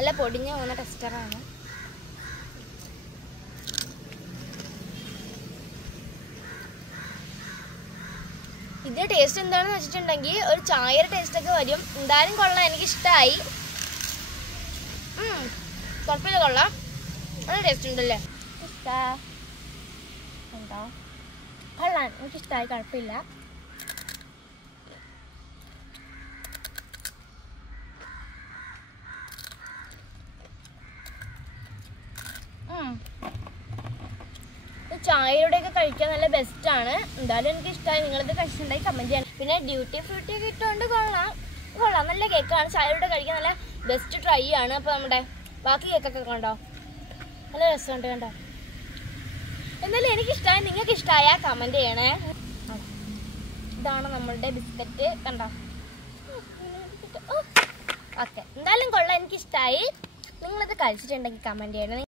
നല്ല പൊടിഞ്ഞു പോകുന്ന ടെക്സ്ചറാണ്. ഇതിന്റെ ടേസ്റ്റ് എന്താണെന്ന് വെച്ചിട്ടുണ്ടെങ്കിൽ ഒരു ചായയുടെ ടേസ്റ്റ് ഒക്കെ വരും. എന്തായാലും കൊള്ളാം, എനിക്കിഷ്ടമായി. കുഴപ്പമില്ല, കൊള്ളാം. നല്ല ടേസ്റ്റ് ഉണ്ടല്ലേ? ഉണ്ടോ? കൊള്ളാം, എനിക്കിഷ്ടമായി, കുഴപ്പമില്ല. ചായയോടെയൊക്കെ കഴിക്കാൻ നല്ല ബെസ്റ്റാണ്. എന്തായാലും എനിക്ക് ഇഷ്ടമായി. നിങ്ങളിത് കഴിച്ചിട്ടുണ്ടായി കമൻറ്റ് ചെയ്യണം. പിന്നെ ഡ്യൂട്ടി ഫ്രൂട്ടി ഒക്കെ ഇട്ടുകൊണ്ട് കൊള്ളാം, നല്ല കേക്കാണ്. ചായയോടെ കഴിക്കാൻ നല്ല ബെസ്റ്റ് ട്രൈ ആണ്. അപ്പോൾ നമ്മുടെ ബാക്കി കേക്കൊക്കെ കണ്ടോ, നല്ല രസമുണ്ട് കണ്ടോ. എന്തായാലും എനിക്കിഷ്ടമായി. നിങ്ങൾക്ക് ഇഷ്ടമായാൽ കമൻറ്റ് ചെയ്യണേ. ഇതാണ് നമ്മളുടെ ബിസ്ക്കറ്റ് കണ്ടോ. ഓക്കെ, എന്തായാലും കൊള്ളാം, എനിക്കിഷ്ടമായി. നിങ്ങളിത് കഴിച്ചിട്ടുണ്ടെങ്കിൽ കമൻറ്റ് ചെയ്യണേ.